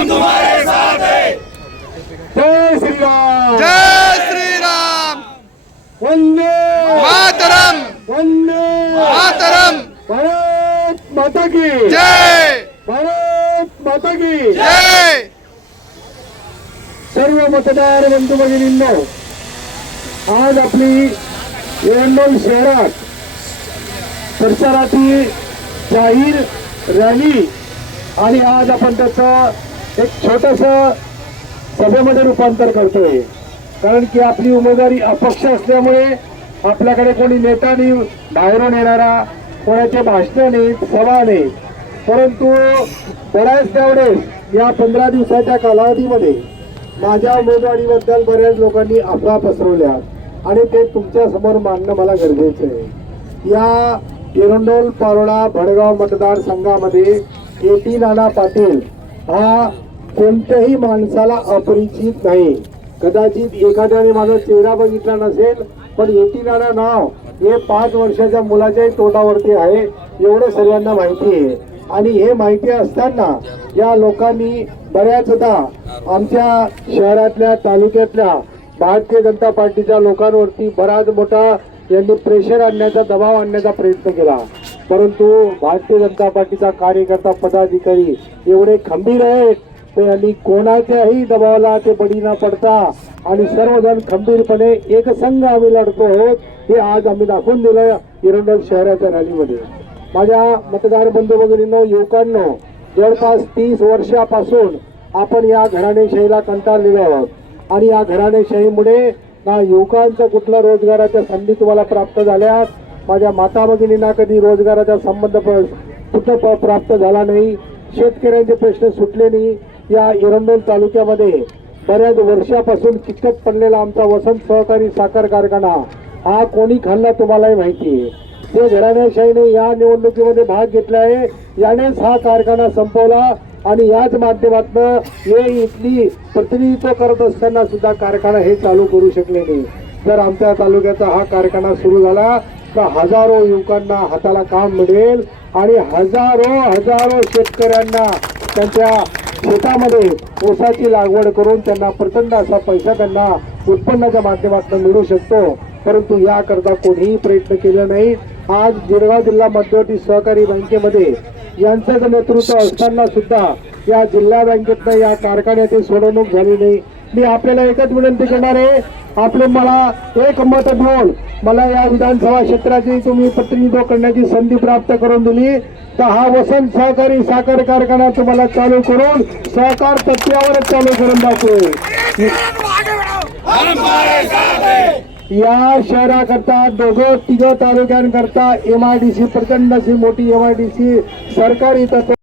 हम तुम्हारे साथ हैं। जय श्रीराम। जय श्रीराम। वंदे। मातरम। वंदे। मातरम। भारत माता की। जय। भारत माता की। जय। सर्व मतदार बंधू भगिनींनो आज आपली एरंडोल शहरात प्रचाराची जाहीर रॅली आणि आज आपण त्याचं एक छोटस सभेमध्ये रूपांतर करतोय. कारण की आपली उमेदवारी अपक्ष असल्यामुळे आपल्याकडे कोणी नेता नाही बाहेरून येणारा कोणाचे भाषण नाही सभा नाही परंतु बऱ्याच तेवढेच या पंधरा दिवसाच्या कालावधीमध्ये माझ्या उमेदवारीबद्दल बऱ्याच लोकांनी अफवा पसरवल्या आणि ते तुमच्यासमोर मांडणं मला गरजेचं आहे. या एरंडोल पारोळा भडगाव मतदारसंघामध्ये ए टी नाना पाटील हा कोणत्याही माणसाला अपरिचित नाही. कदाचित एखाद्याने माझा चेहरा बघितला नसेल पण एटी नाव हे पाच वर्षाच्या मुलाच्याही तोंडावरती आहे एवढं सगळ्यांना माहिती आहे. आणि हे माहिती असताना या लोकांनी बऱ्याचदा आमच्या शहरातल्या तालुक्यातल्या भारतीय जनता पार्टीच्या लोकांवरती बराच मोठा यांनी प्रेशर आणण्याचा दबाव आणण्याचा प्रयत्न केला. परंतु भारतीय जनता पार्टीचा कार्यकर्ता पदाधिकारी एवढे खंबीर आहेत ते यांनी कोणाच्याही दबावाला ते बळी न पडता आणि सर्वजण खंबीरपणे एकसंघ आम्ही लढतो आहोत हे आज आम्ही दाखवून दिलं इरंडल शहराच्या रॅलीमध्ये. माझ्या मतदार बंधू भगिनींनो युवकांनो जवळपास तीस वर्षापासून आपण या घराणेशाहीला कंटाळलेलो आहोत. आणि या घराणेशाहीमुळे ना युवकांचं कुठल्या रोजगाराच्या संधी तुम्हाला प्राप्त झाल्या माझ्या माता भगिनींना कधी रोजगाराचा संबंध प- कुठं प- प्राप्त झाला नाही शेतकऱ्यांचे प्रश्न सुटले नाही या एरंडोल तालुक्यामध्ये बऱ्याच वर्षापासून किचकट पडलेला आमचा वसंत सहकारी साखर कारखाना हा कोणी खाल्ला तुम्हालाही माहिती आहे. ते घराण्याशाहीने या निवडणुकीमध्ये भाग घेतला आहे. यानेच हा कारखाना संपवला आणि याच माध्यमातून हे इथली प्रतिनिधित्व करत असताना सुद्धा कारखाना हे चालू करू शकले नाही. जर आमच्या तालुक्याचा हा कारखाना सुरू झाला तर हजारो युवकांना हाताला काम मिळेल आणि हजारो हजारो शेतकऱ्यांना त्यांच्या शेतामध्ये ऊसाची लागवड करून त्यांना प्रचंड असा पैसा त्यांना उत्पन्नाच्या माध्यमातून मिळू शकतो. परंतु याकरता कोणीही प्रयत्न केला नाही. आज जिरगाव जिल्हा मध्यवर्ती सहकारी बँकेमध्ये यांचं नेतृत्व असताना सुद्धा या जिल्हा बँकेतनं या कारखान्याची सोडवणूक झाली नाही. मी आपल्याला एकच विनंती करणार आहे. आपले मला एक मत घेऊन मला या विधानसभा क्षेत्राची तुम्ही प्रतिनिधित्व करण्याची संधी प्राप्त करून दिली. तर हा वसंत सहकारी साखर कारखाना तुम्हाला चालू करून सहकार तत्वावरच चालू करून दाखवू. या शहराकरता दोघं तिघं तालुक्यांकरता एम आय डी सी प्रचंड अशी मोठी एम आय डी सी सरकारी तत्व